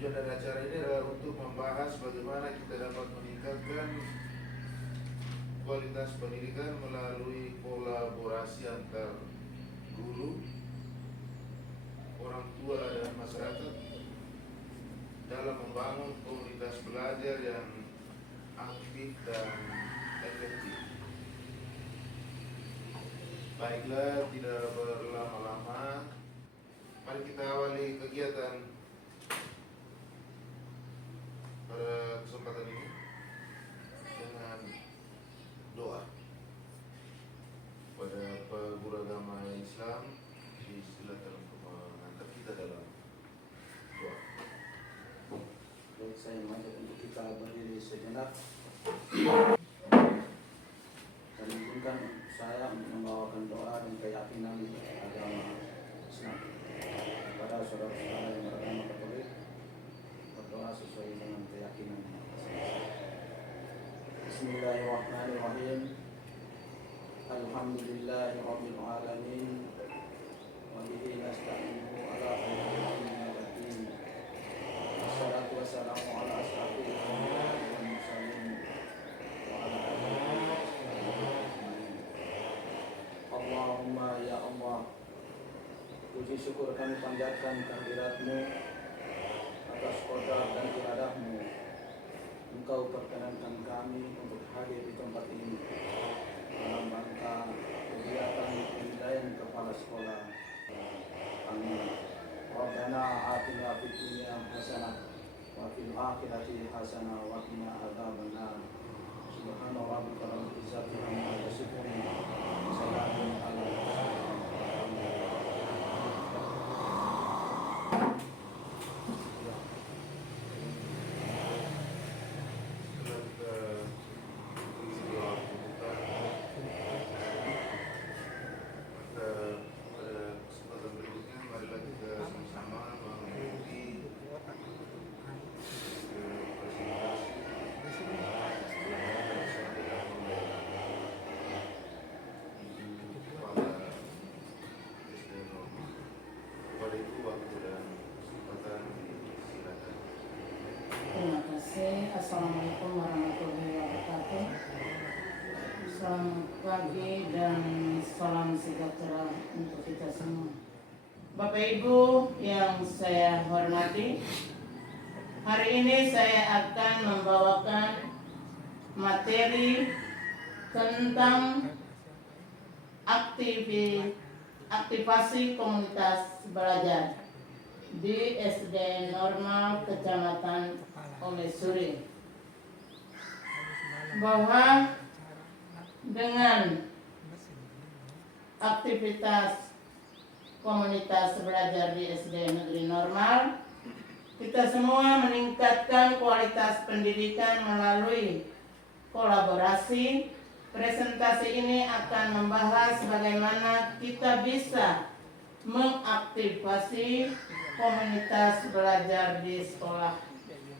Tujuan dari acara ini adalah untuk membahas bagaimana kita dapat meningkatkan kualitas pendidikan melalui kolaborasi antar guru, orang tua dan masyarakat dalam membangun komunitas belajar yang aktif dan efektif. Baiklah, tidak berlama-lama, mari kita awali kegiatan pada kesempatan ini dengan doa pada guru agama Islam. Silakan untuk mengantar kita dalam doa. Baik, saya mengajak untuk kita berdiri sejenak dan izinkan saya untuk membawakan doa dan keyakinan agama Islam kepada saudara-saudara yang beragama Katolik. Berdoa sesuai dengan keyakinan masing-masing. Bismillahirrahmanirrahim. Alhamdulillahirabbil alamin. Wa bihi nasta'inu ala umuri din. Wassalatu wassalamu ala asyrafil anbiya'i wal mursalin wa ala alihi wa sahbihi. Allahumma ya Allah, puji syukur kami panjatkan kehadirat-Mu atas qadar dan iradahmu. Engkau perkenankan kami untuk hadir di tempat ini dalam rangka kegiatan penilaian kepala sekolah. Amin. Rabbana atina fid dunya hasanah wa fil akhirati hasanah wa qina adzabannar. Subhana rabbika rabbil izzati amma yasifun. Salamun alal mursalin. Terima kasih. Assalamualaikum warahmatullahi wabarakatuh. Selamat pagi dan salam sejahtera untuk kita semua. Bapak Ibu yang saya hormati, hari ini saya akan membawakan materi tentang aktivasi komunitas belajar di SD Normal Kecamatan Olesuri, bahwa dengan aktivitas komunitas belajar di SD Negeri Normal, kita semua meningkatkan kualitas pendidikan melalui kolaborasi. Presentasi ini akan membahas bagaimana kita bisa mengaktifasi komunitas belajar di sekolah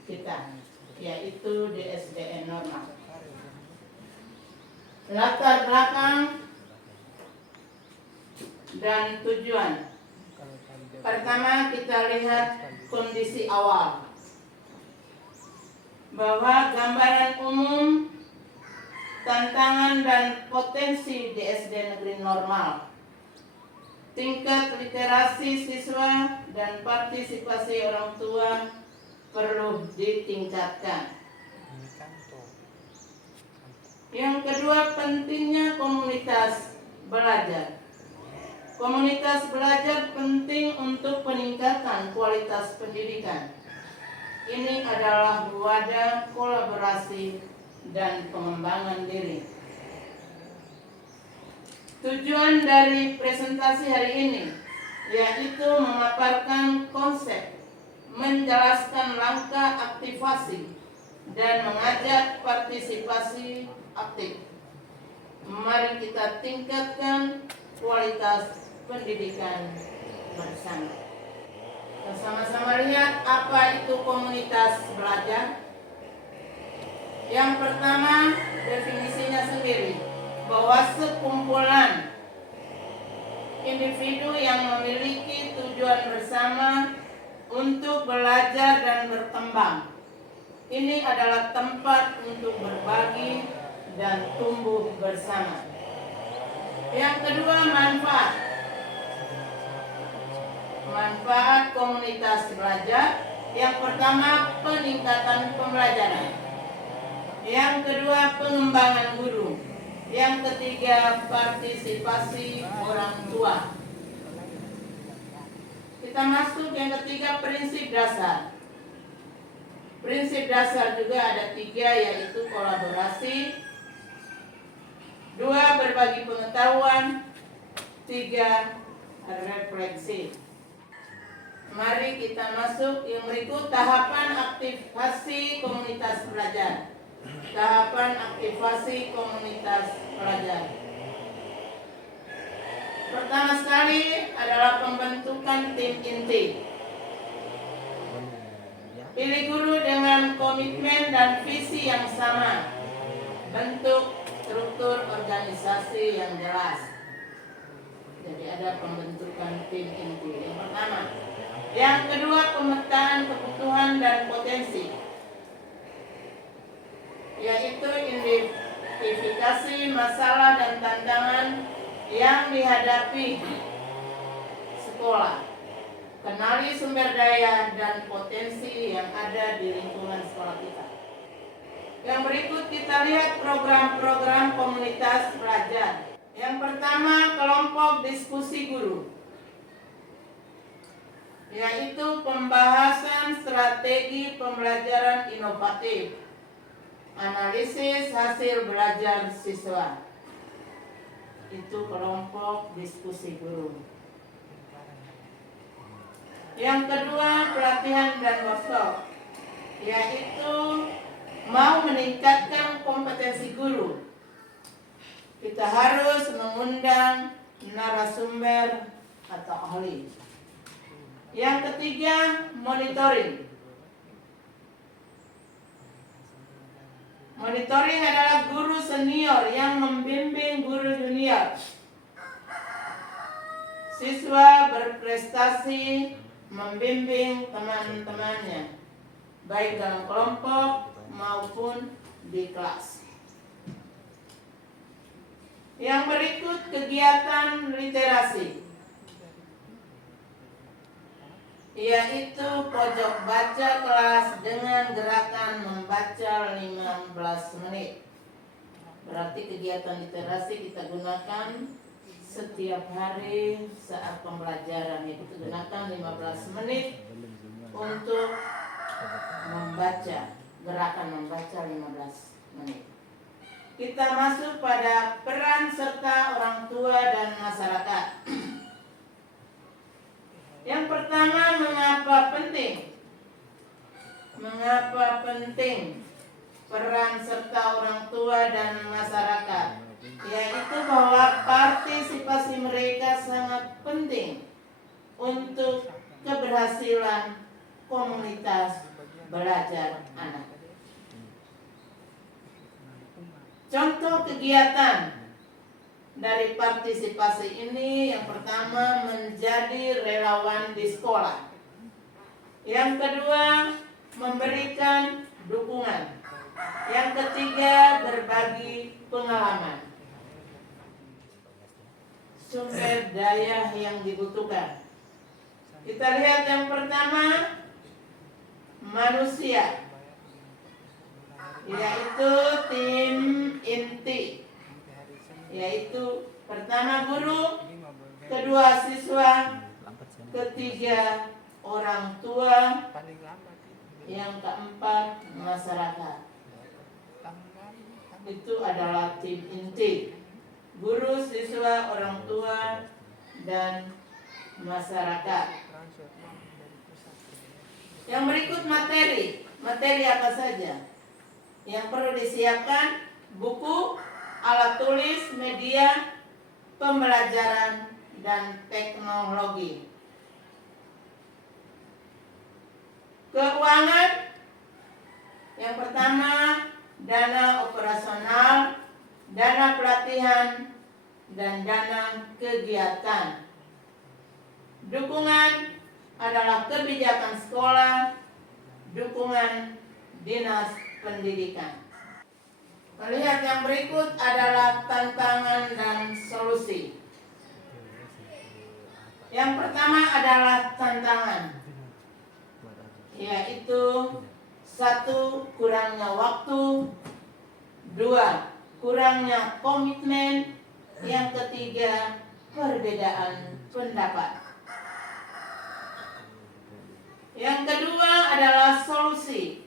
kita, yaitu di SDN Normal. Latar belakang dan tujuan. Pertama, kita lihat kondisi awal, bahwa gambaran umum tantangan dan potensi di SD Negeri Normal. Tingkat literasi siswa dan partisipasi orang tua perlu ditingkatkan. Yang kedua, pentingnya komunitas belajar. Komunitas belajar penting untuk peningkatan kualitas pendidikan. Ini adalah wadah kolaborasi dan pengembangan diri. Tujuan dari presentasi hari ini yaitu memaparkan konsep, menjelaskan langkah aktivasi, dan mengajak partisipasi aktif. Mari kita tingkatkan kualitas pendidikan bersama. Kita sama-sama lihat apa itu komunitas belajar. Yang pertama, definisinya sendiri, bahwa sekumpulan individu yang memiliki tujuan bersama untuk belajar dan berkembang. Ini adalah tempat untuk berbagi dan tumbuh bersama. Yang kedua, manfaat. Manfaat komunitas belajar. Yang pertama, peningkatan pembelajaran. Yang kedua, pengembangan guru. Yang ketiga, partisipasi orang tua. Kita masuk yang ketiga, prinsip dasar. Prinsip dasar juga ada 3, yaitu kolaborasi, 2, berbagi pengetahuan, 3, refleksi. Mari kita masuk yang berikut, tahapan aktivasi komunitas belajar. Tahapan aktivasi komunitas belajar. Pertama sekali adalah pembentukan tim inti. Pilih guru dengan komitmen dan visi yang sama. Bentuk struktur organisasi yang jelas. Jadi ada pembentukan tim inti. Yang pertama. Yang kedua, pemetaan kebutuhan dan potensi, yaitu identifikasi masalah dan tantangan yang dihadapi sekolah. Kenali sumber daya dan potensi yang ada di lingkungan sekolah kita. Yang berikut kita lihat program-program komunitas belajar. Yang pertama, kelompok diskusi guru, yaitu pembahasan strategi pembelajaran inovatif, analisis hasil belajar siswa. Itu kelompok diskusi guru. Yang kedua, pelatihan dan workshop, yaitu mau meningkatkan kompetensi guru. Kita harus mengundang narasumber atau ahli. Yang ketiga, monitoring. Monitoring adalah guru senior yang membimbing guru junior. Siswa berprestasi membimbing teman-temannya, baik dalam kelompok maupun di kelas. Yang berikut, kegiatan literasi, yaitu pojok baca kelas dengan gerakan membaca 15 menit. Berarti kegiatan literasi kita gunakan setiap hari saat pembelajaran, itu gunakan 15 menit untuk membaca, gerakan membaca 15 menit. Kita masuk pada peran serta orang tua dan masyarakat. Yang pertama, mengapa penting? Mengapa penting peran serta orang tua dan masyarakat? Yaitu bahwa partisipasi mereka sangat penting untuk keberhasilan komunitas belajar anak. Contoh kegiatan dari partisipasi ini, yang pertama, menjadi relawan di sekolah. Yang kedua, memberikan dukungan. Yang ketiga, berbagi pengalaman. Sumber daya yang dibutuhkan. Kita lihat yang pertama, manusia, yaitu tim inti, yaitu pertama guru, kedua siswa, ketiga orang tua, yang keempat masyarakat. Itu adalah tim inti, guru, siswa, orang tua, dan masyarakat. Yang berikut, materi. Materi apa saja yang perlu disiapkan? Buku, alat tulis, media, pembelajaran, dan teknologi. Keuangan, yang pertama, dana operasional, dana pelatihan, dan dana kegiatan. Dukungan, adalah kebijakan sekolah, dukungan dinas pendidikan. Melihat yang berikut adalah tantangan dan solusi. Yang pertama adalah tantangan, yaitu 1. Kurangnya waktu, 2. Kurangnya komitmen, yang ketiga perbedaan pendapat. Yang kedua adalah solusi.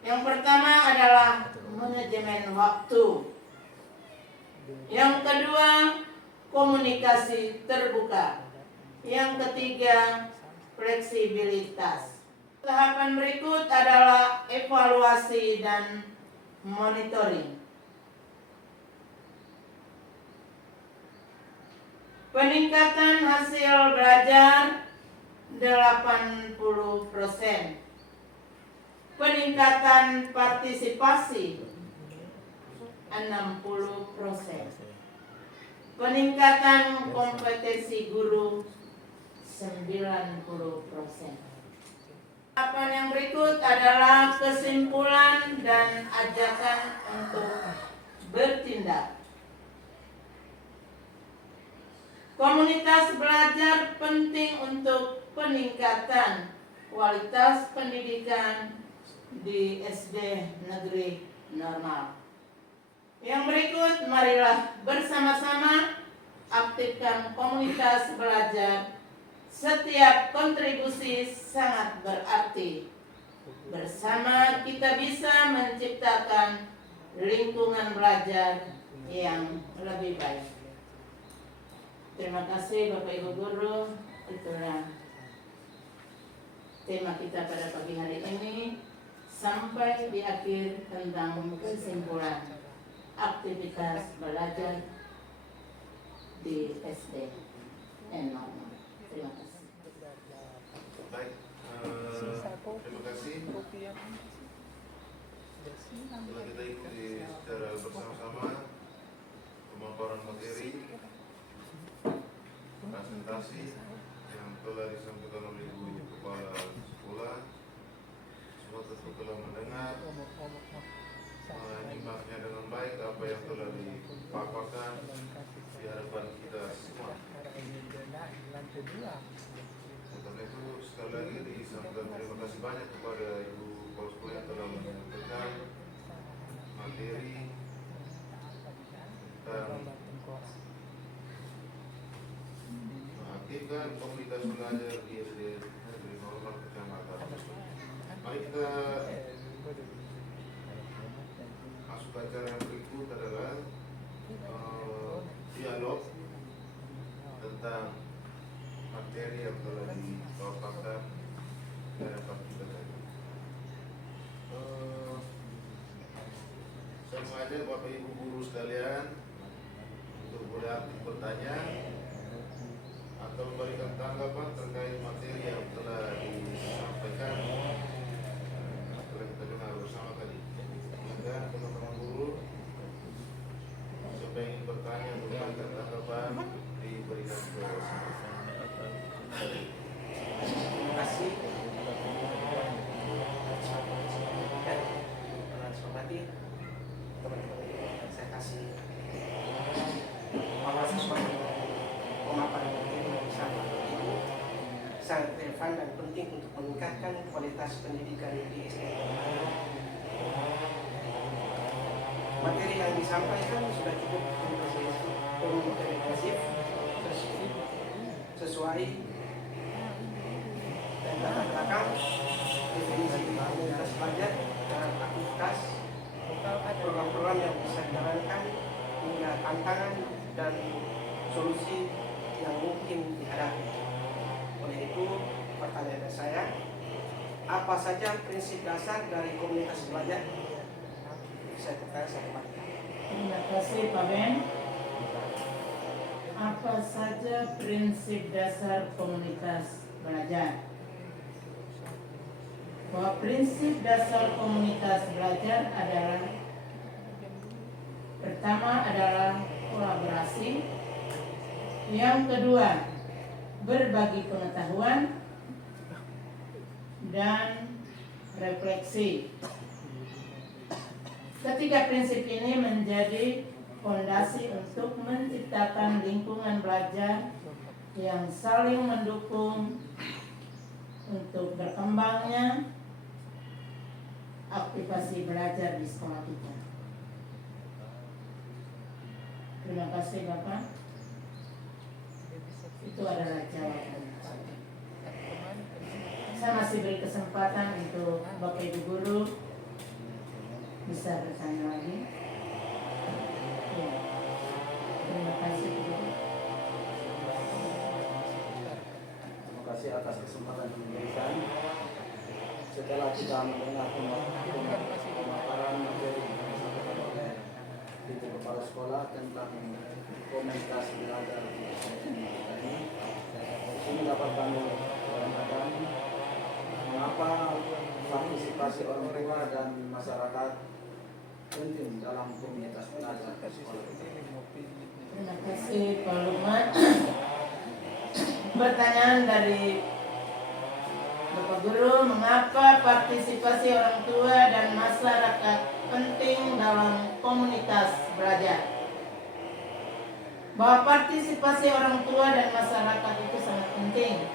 Yang pertama adalah manajemen waktu. Yang kedua, komunikasi terbuka. Yang ketiga, fleksibilitas. Tahapan berikut adalah evaluasi dan monitoring. Peningkatan hasil belajar 80%. Peningkatan partisipasi 60%. Peningkatan kompetensi guru 90%. Tahapan yang berikut adalah kesimpulan dan ajakan untuk bertindak. Komunitas belajar penting untuk peningkatan kualitas pendidikan di SD negeri normal. Yang berikut, marilah bersama-sama aktifkan komunitas belajar. Setiap kontribusi sangat berarti. Bersama kita bisa menciptakan lingkungan belajar yang lebih baik. Terima kasih Bapak Ibu Guru. Itulah tema kita pada pagi hari ini. Sampai di akhir tentang kesimpulan aktivitas belajar di SD normal. Terima kasih. Baik, terima kasih. Setelah kita ikuti secara bersama-sama pemaparan materi, presentasi yang telah disampaikan oleh Ibu Kepala Sekolah, semua tentu telah mendengar, menyimaknya dengan baik apa yang telah dipaparkan di hadapan kita semua. Karena itu sekali lagi disampaikan terima kasih banyak kepada Ibu Kepala Sekolah yang telah menyampaikan materi tentang mengaktifkan komunitas belajar di SD Negeri Normal Kecamatan. Mari kita masuk ke acara yang berikut adalah dialog tentang materi yang telah dipaparkan di hadapan kita tadi. Saya mengajak Bapak Ibu guru sekalian untuk boleh aktif bertanya atau memberikan tanggapan terkait materi yang telah disampaikan telah kita dengar bersama tadi. Dan teman-teman guru, siapa yang ingin bertanya atau memberikan tanggapan diberikan kebebasan. Terima kasih. Hormati teman-teman, saya kasih wawasan sebagai pemaparan materi yang sangat relevan dan penting untuk meningkatkan kualitas pendidikan di SD. Materi yang disampaikan sudah cukup komprehensif, sesuai dan latar belakang definisi komunitas belajar dan aktivitas program-program yang bisa dijalankan hingga tantangan dan solusi yang mungkin dihadapi. Oleh itu, pertanyaan saya, apa saja prinsip dasar dari komunitas belajar? Saya bertanya satu kali. Terima kasih Pak Ben. Apa saja prinsip dasar komunitas belajar? Bahwa prinsip dasar komunitas belajar adalah pertama adalah kolaborasi, yang kedua berbagi pengetahuan, dan refleksi. Ketiga prinsip ini menjadi fondasi untuk menciptakan lingkungan belajar yang saling mendukung untuk berkembangnya aktivasi belajar di sekolah kita. Terima kasih Bapak. Itu adalah jawaban. Saya masih beri kesempatan untuk Bapak Ibu Guru bisa bertanya lagi. Ya. Terima kasih. Terima kasih atas kesempatan yang diberikan. Setelah kita mendengar pemaparan materi yang disampaikan oleh Ibu Kepala Sekolah tentang komunitas belajar di sekolah kita ini dapat kami terangkan mengapa partisipasi orang tua dan masyarakat penting dalam komunitas belajar di sekolah kita. Terima kasih Pak Lukman. Pertanyaan dari Bapak Guru, mengapa partisipasi orang tua dan masyarakat penting dalam komunitas belajar? Bahwa partisipasi orang tua dan masyarakat itu sangat penting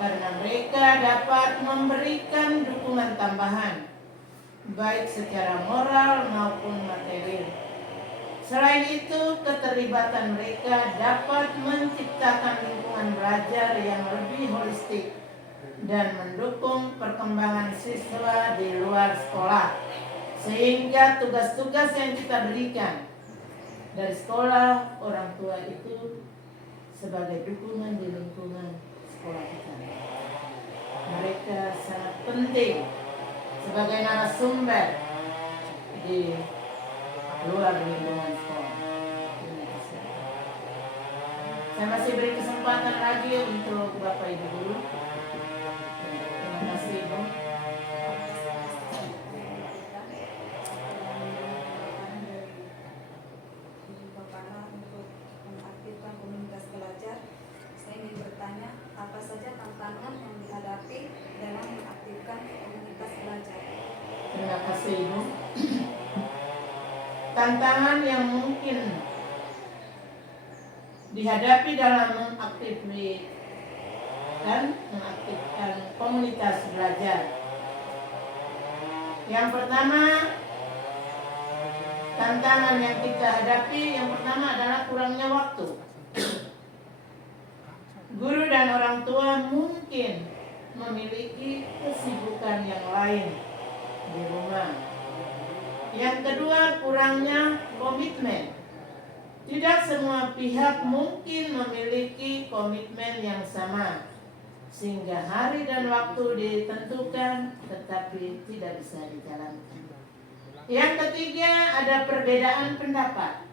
karena mereka dapat memberikan dukungan tambahan baik secara moral maupun material. Selain itu, keterlibatan mereka dapat menciptakan lingkungan belajar yang lebih holistik dan mendukung perkembangan siswa di luar sekolah, sehingga tugas-tugas yang kita berikan dari sekolah, orang tua itu sebagai dukungan di lingkungan sekolah kita. Mereka sangat penting sebagai narasumber di luar lingkungan sekolah. Terima kasih. Saya masih beri kesempatan lagi untuk Bapak Ibu Guru. Terima kasih Ibu. Untuk mengaktifkan komunitas belajar, saya ingin bertanya apa saja tantangan yang dihadapi dalam mengaktifkan komunitas belajar. Terima kasih Ibu. Tantangan yang mungkin dihadapi dalam mengaktifkan komunitas belajar. Yang pertama, tantangan yang kita hadapi yang pertama adalah kurangnya waktu. Guru dan orang tua mungkin memiliki kesibukan yang lain di rumah. Yang kedua, kurangnya komitmen. Tidak semua pihak mungkin memiliki komitmen yang sama, sehingga hari dan waktu ditentukan tetapi tidak bisa dijalankan. Yang ketiga, ada perbedaan pendapat.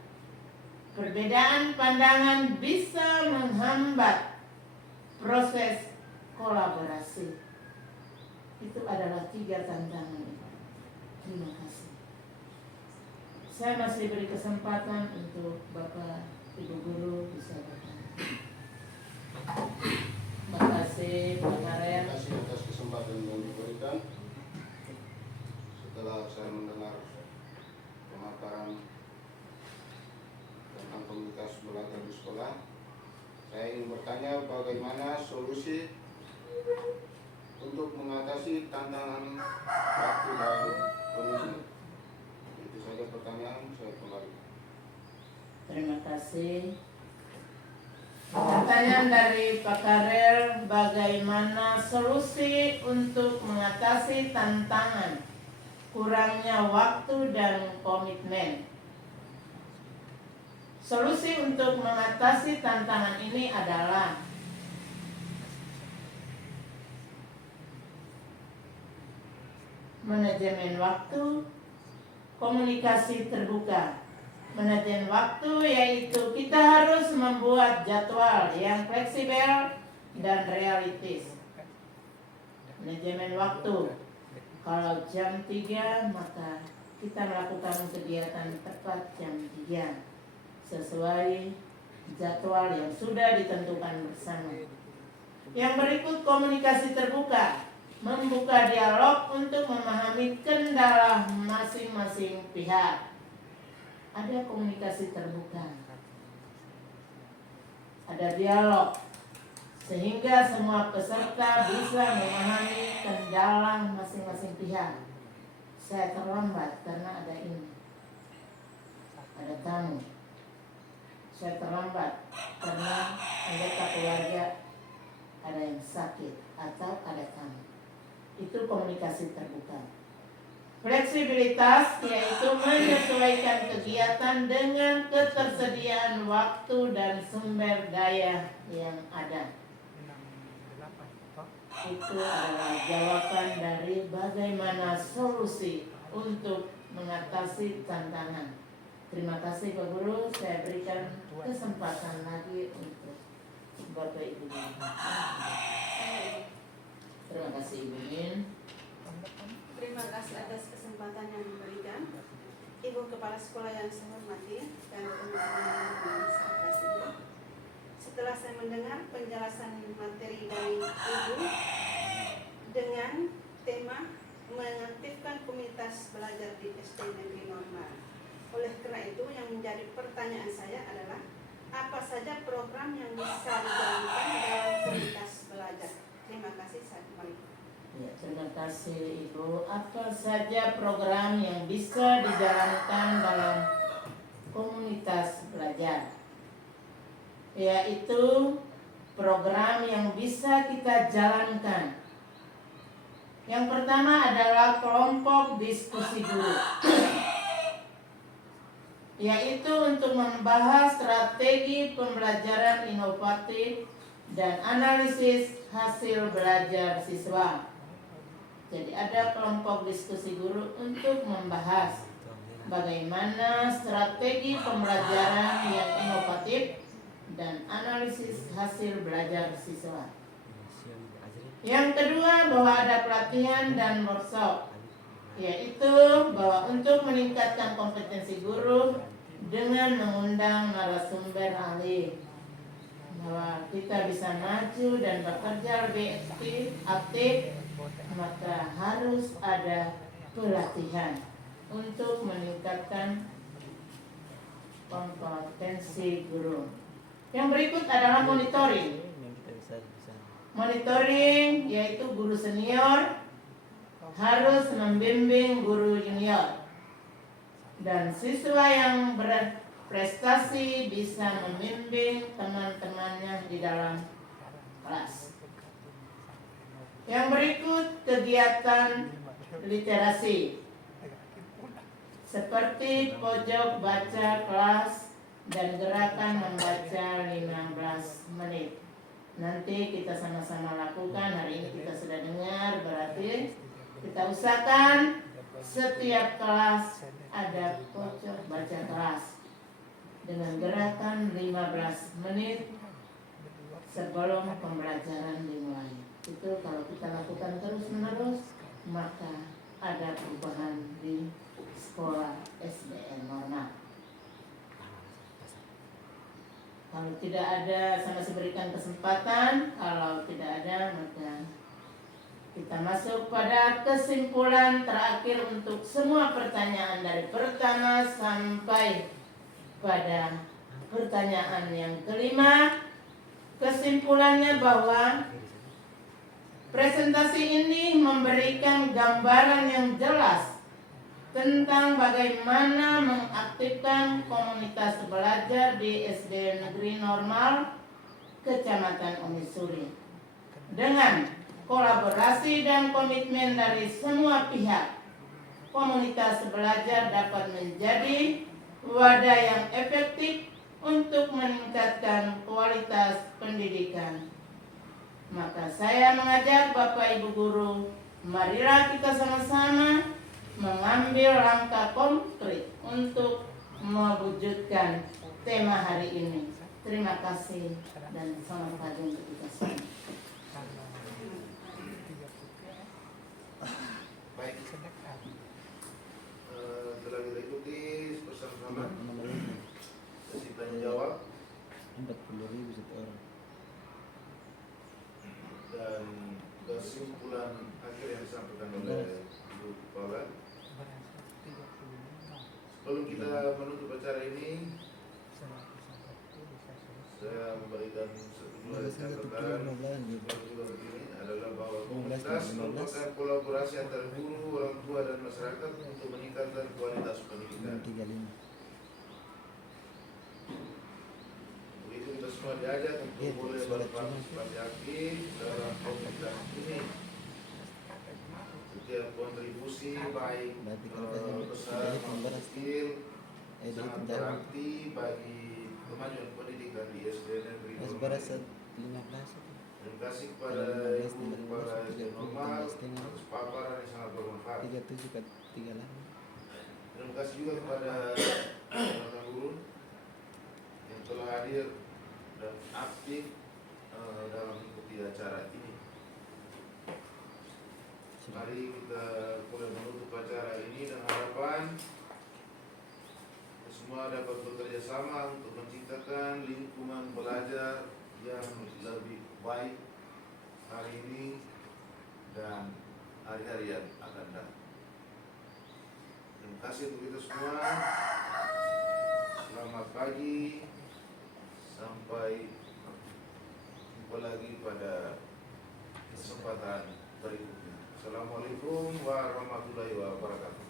Perbedaan pandangan bisa menghambat proses kolaborasi. Itu adalah 3 tantangan. Terima kasih. Saya masih beri kesempatan untuk Bapak Ibu Guru bisa bertanya. Terima kasih Pak Karel. Terima kasih atas kesempatan yang diberikan. Setelah saya mendengar pemaparan tentang komunitas belajar di sekolah, saya ingin bertanya bagaimana solusi untuk mengatasi tantangan waktu dan komitmen. Itu saja pertanyaan, saya kembali. Terima kasih. Pertanyaan dari Pak Karel, bagaimana solusi untuk mengatasi tantangan kurangnya waktu dan komitmen? Solusi untuk mengatasi tantangan ini adalah manajemen waktu, komunikasi terbuka. Manajemen waktu yaitu kita harus membuat jadwal yang fleksibel dan realistis. Manajemen waktu, kalau jam 3 maka kita melakukan kegiatan tepat jam 3 sesuai jadwal yang sudah ditentukan bersama. Yang berikut komunikasi terbuka, membuka dialog untuk memahami kendala masing-masing pihak. Ada komunikasi terbuka, ada dialog, sehingga semua peserta bisa memahami kendala masing-masing pihak. Saya terlambat karena ada ini, ada tamu. Saya terlambat karena anggota keluarga ada yang sakit atau ada tamu. Itu komunikasi terbuka. Fleksibilitas yaitu menyesuaikan kegiatan dengan ketersediaan waktu dan sumber daya yang ada. Itu adalah jawaban dari bagaimana solusi untuk mengatasi tantangan. Terima kasih Pak Guru, saya berikan kesempatan lagi untuk Bapak Ibu. Terima kasih Ibu Min. Terima kasih atas kesempatan yang diberikan. Ibu Kepala Sekolah yang saya hormati dan teman-teman sahabat ibu. Setelah saya mendengar penjelasan materi dari Ibu dengan tema mengaktifkan komunitas belajar di SD Negeri Normal. Oleh karena itu yang menjadi pertanyaan saya adalah apa saja program yang bisa dijalankan dalam komunitas belajar? Terima kasih, saya kembali. Ya, terima kasih Ibu. Apa saja program yang bisa dijalankan dalam komunitas belajar? Yaitu program yang bisa kita jalankan. Yang pertama adalah kelompok diskusi guru. Yaitu untuk membahas strategi pembelajaran inovatif dan analisis hasil belajar siswa. Jadi ada kelompok diskusi guru untuk membahas bagaimana strategi pembelajaran yang inovatif dan analisis hasil belajar siswa. Yang kedua, bahwa ada pelatihan dan workshop, yaitu bahwa untuk meningkatkan kompetensi guru dengan mengundang narasumber ahli, bahwa kita bisa maju dan bekerja lebih aktif, maka harus ada pelatihan untuk meningkatkan kompetensi guru. Yang berikut adalah monitoring. Monitoring yaitu guru senior harus membimbing guru junior, dan siswa yang berprestasi bisa membimbing teman-temannya di dalam kelas. Yang berikut kegiatan literasi seperti pojok baca kelas dan gerakan membaca 15 menit. Nanti kita sama-sama lakukan. Hari ini kita sudah dengar, berarti kita usahakan setiap kelas ada pojok baca kelas dengan gerakan 15 menit sebelum pembelajaran dimulai. Itu kalau kita lakukan terus-menerus, maka ada perubahan di sekolah SDN normal. Kalau tidak ada, saya masih berikan kesempatan. Kalau tidak ada, maka kita masuk pada kesimpulan terakhir untuk semua pertanyaan dari pertama sampai pada pertanyaan yang kelima. Kesimpulannya bahwa presentasi ini memberikan gambaran yang jelas tentang bagaimana mengaktifkan komunitas belajar di SD Negeri Normal Kecamatan Omisuri dengan kolaborasi dan komitmen dari semua pihak. Komunitas belajar dapat menjadi wadah yang efektif untuk meningkatkan kualitas pendidikan. Maka saya mengajak Bapak Ibu Guru, marilah kita sama-sama mengambil langkah konkret untuk mewujudkan tema hari ini. Terima kasih dan selamat pagi untuk kita semua. Baik, telah kita ikuti bersama-sama sesi tanya jawab. 40.000 satu orang. kesimpulan akhir yang disampaikan oleh Ibu Kepala. Sebelum kita menutup acara ini, saya memberikan sejumlah catatan. Juga begini adalah bahwa komunitas merupakan kolaborasi antara guru, orang tua, dan masyarakat untuk meningkatkan kualitas pendidikan. Begitu kita semua diajak untuk boleh berpartisipasi aktif dalam komunitas ini. Setiap kontribusi baik besar maupun kecil sangat berarti bagi kemajuan pendidikan di SD Negeri Normal. Terima kasih kepada Ibu Kepala SD Normal atas paparan yang sangat bermanfaat. Terima kasih juga kepada para guru yang telah hadir dan aktif dalam mengikuti acara ini. Mari kita mulai menutup acara ini dengan harapan semua dapat bekerja sama untuk menciptakan lingkungan belajar yang lebih baik hari ini dan hari-hari yang akan datang. Terima kasih untuk kita semua. Selamat pagi. Sampai jumpa lagi pada kesempatan berikutnya. Assalamualaikum warahmatullahi wabarakatuh.